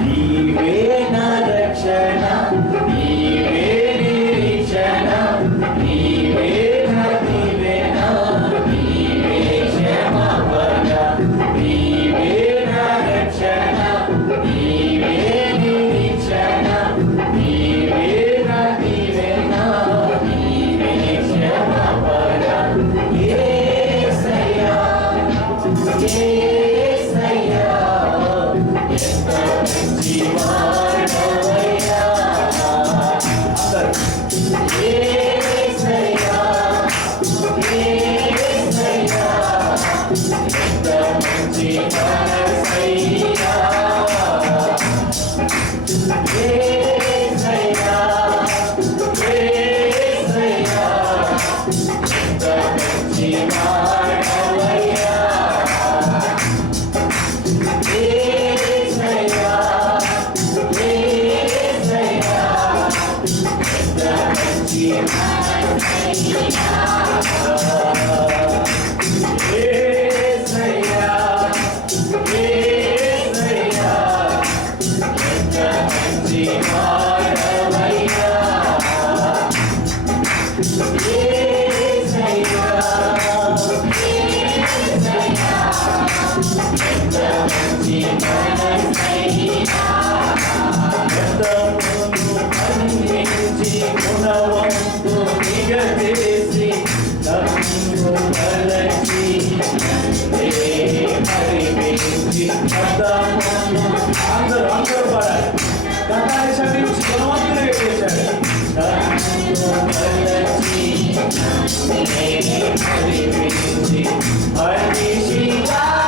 నీవే నా రక్షణ, నీవే నిరీక్షణ, నీవే నా దీవెన, నీవే క్షమాపణ, నీవే నా రక్షణ, నీవే నిరీక్షణ, నీవే నా దీవెన, నీవే క్షమాపణ. యేసయ్యా, యేసయ్యా. ఎంత మంచివాడవయ్యా. యేసయ్యా, యేసయ్యా. ఎంత మంచి మనసయ్యా. యేసయ్యా, యేసయ్యా. ఎంత మంచి వాడవయ్యా. యేసయ్యా, యేసయ్యా. ఎంత మంచి మనసయ్యా. యేసయ్యా, యేసయ్యా. ఎంత గుణవంతు నిగదేసి నన్ను మలచి మరిపించి అందరూ పడాలి. గతాన్ని క్షమించి గుణవంతుడిగా చేశాడు. నన్ను మలచి మరిపించి మనిషిగా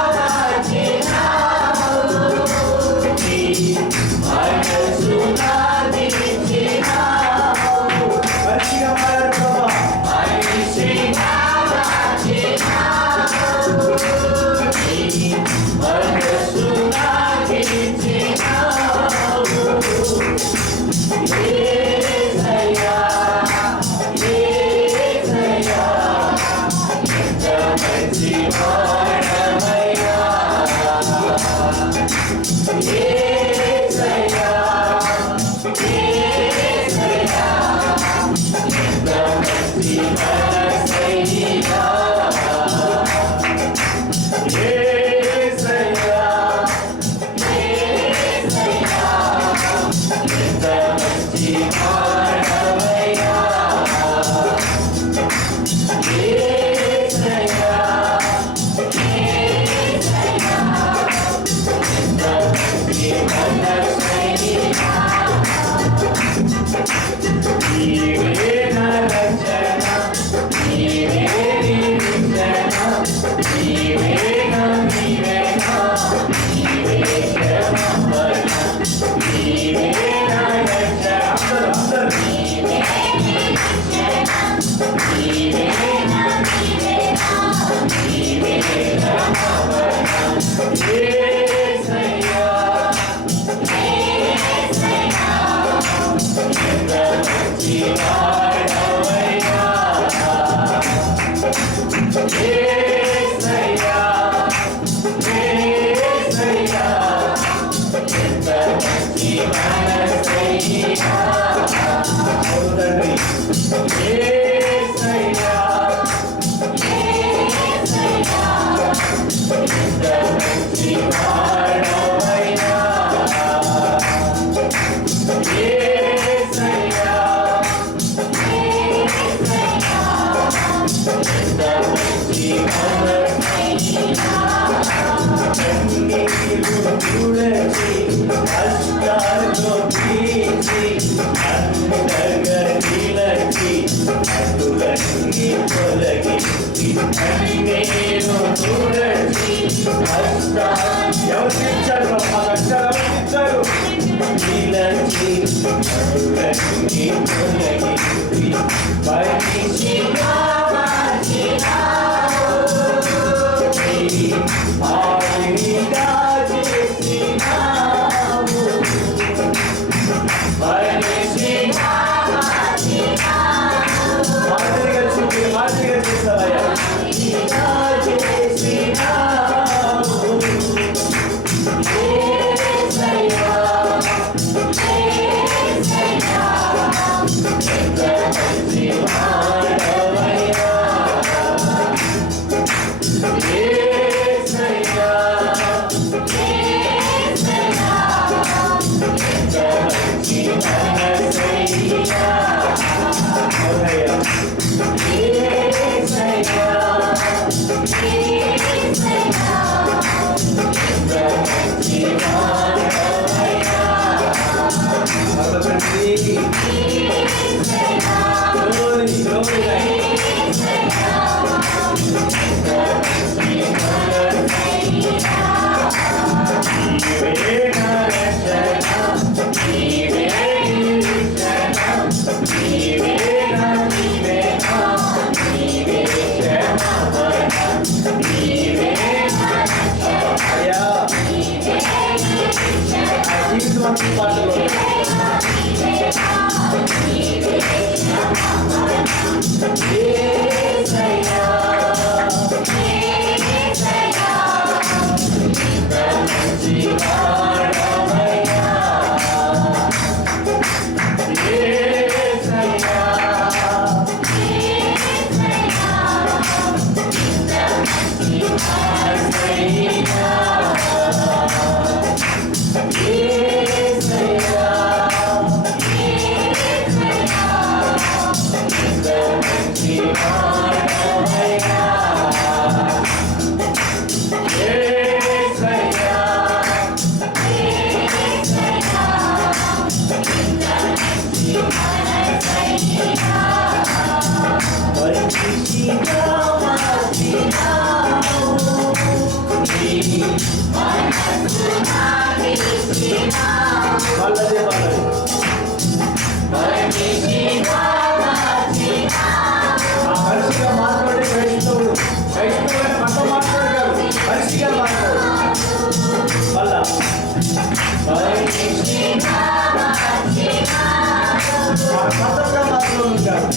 మాట్లాడే క్రైస్తవుడు పక్క మాట్లాడగలరు, మనిషిగా మాట్లాడు మళ్ళా మతంగా మాత్రం ఉంటారు.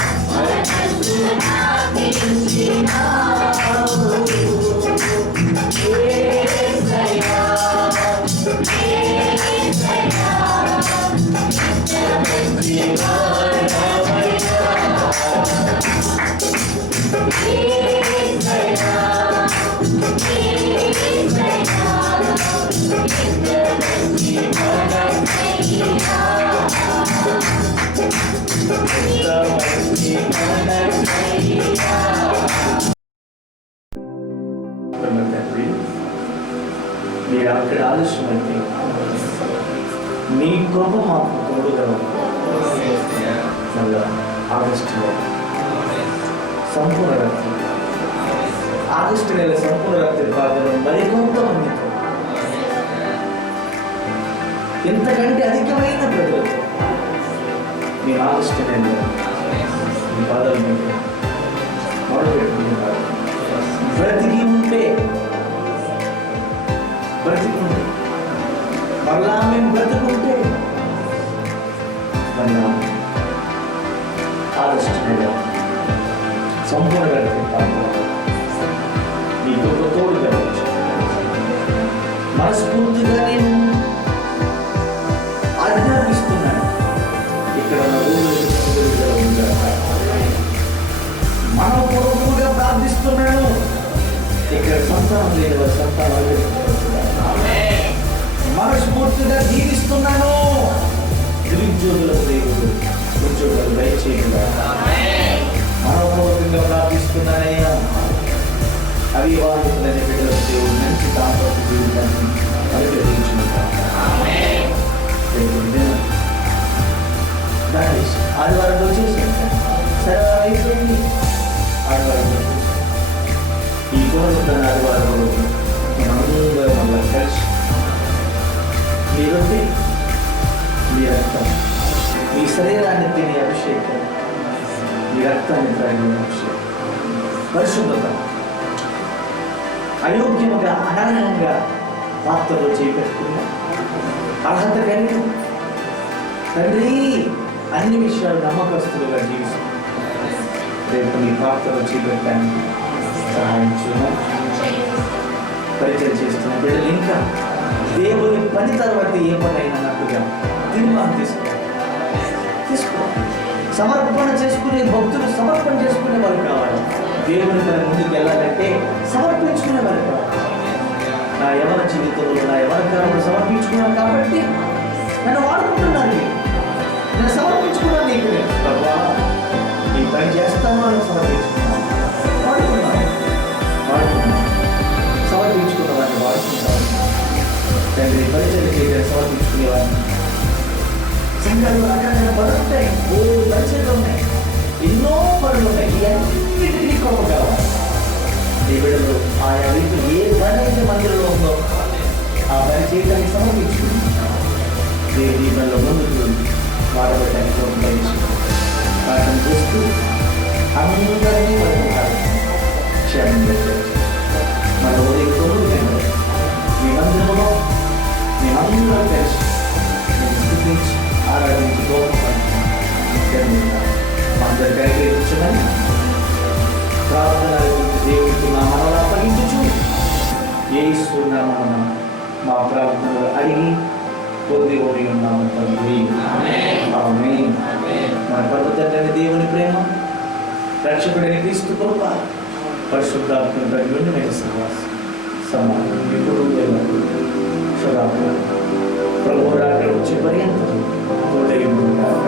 మీరు అక్కడ ఆలస్యమైతే నీ కృప మాకు తోడుగా మళ్ళా ఆగస్టులో సంపూర్ణ రక్తం, ఆగస్టు నెల సంపూర్ణ రక్త బాధలు మరికొంతమందితో ఇంతకంటే అధికమైన ప్రజలతో మీ ఆగస్టు నెలలో మీ బాధలు మొదలుపెట్టుకుంటున్నారు. బ్రతికి ఉంటే మళ్ళా మేము బ్రతుకుంటే మళ్ళా ఆగస్టు నెల సంపూర్ణ బ్రతికి నీకు ఒక తోడు జరగచ్చు. మనస్ఫూర్తిగా నేను ఆజ్ఞాపిస్తున్నాను, ఇక్కడ మనపూర్వకంగా ప్రార్థిస్తున్నాను. ఇక్కడ సంతానం లేని వారి సంతానాలు మనస్ఫూర్తిగా జీవిస్తున్నాను. నిరుద్యోగులకు దేవుడు ఉద్యోగాలు దయచేయగా మనపూర్వకంగా ప్రార్థిస్తున్నానయ్యా. అవివాహితులైన బిడ్డలకు దేవుడు మంచి దాంపత్య జీవితాన్ని అనుగ్రహించుకుంటాను. ఆదివారంలో చేశాను, సరే అయిపోయింది. ఆదివారంలో ఈ కోరుతున్న ఆదివారంలో మనందరూ మళ్ళీ కలిసి మీరుంటే మీ రక్తం, మీ శరీరాన్ని తినే అభిషేకం, మీ రక్తాన్ని తాగిన అభిషేకం, పరిశుభ్రత, అయోగ్యముగా అనర్హంగా పాత్రలో చేపెట్టుకున్న అర్హత కలిగి తండ్రి అన్ని విషయాలు నమ్మకస్తులుగా జీవిస్తుంది. రేపు మీ పాత్రలో చేపెట్టడానికి సహాయం చేయడం, పరిచయం చేస్తున్న బిడ్డలు ఇంకా దేవుని పని తర్వాత ఏ పని అయినట్టుగా తీర్మానం తీసుకో సమర్పణ చేసుకునే భక్తులు సమర్పణ చేసుకునే వారు కావాలి. దేవుని పని ముందుకు వెళ్ళాలంటే సమర్పించుకునే వారు కావాలి. నా యవన జీవితంలో నా యవన కాలంలో సమర్పించుకున్నాను కాబట్టి నన్ను వాడుకుంటున్నాను. నేను సమర్పించుకున్నాను. నీకు ప్రభా నీ పని చేస్తాను అని సమర్పించుకున్నాను. సమర్పించుకున్న వారిని వాడుకుంటాను. తండ్రి పరిచయం చేయడానికి సమర్పించుకునేవాడిని. సంఘాలు రకరకాల పనులు ఉంటాయి, పరిచయాలు ఉన్నాయి, ఎన్నో పనులు ఉన్నాయి. ఇవన్నిటికీ కృప కావాలి. నీ బిడ్డలు ఆయా రీతులు ఏ పని అయితే మందిరంలో ఉందో ఆ పని చేయడానికి సమర్పించుకుంటున్నాను. దేవుడి పనిలో ముందుకు వాడబడడానికి వాటిని చూస్తూ అందరినీ పడుకుంటారు. క్షేమం మన ఉదయం 9 గంటలు మీ మందిరంలో మేమందరం కలిసి నేను స్థుతించి ఆరాధించి గొప్పపడుతున్నాను. మా అందరి కలిగించమని ప్రార్థన దేవుడికి మా మనలో అప్పగించు. యేసు నామమున మా ప్రార్థనలు అడిగి పొంది ఉన్నాము తండ్రి. ఆమేన్. మన పర్వతంలోని దేవుని ప్రేమ, రక్షకుడైన క్రీస్తు కృప, పరిశుద్ధాత్మ పరిగణమైన సమానం ఎప్పుడు సదాపు ప్రభు రాక వచ్చే పర్యంతం తోడై ఉంటాక.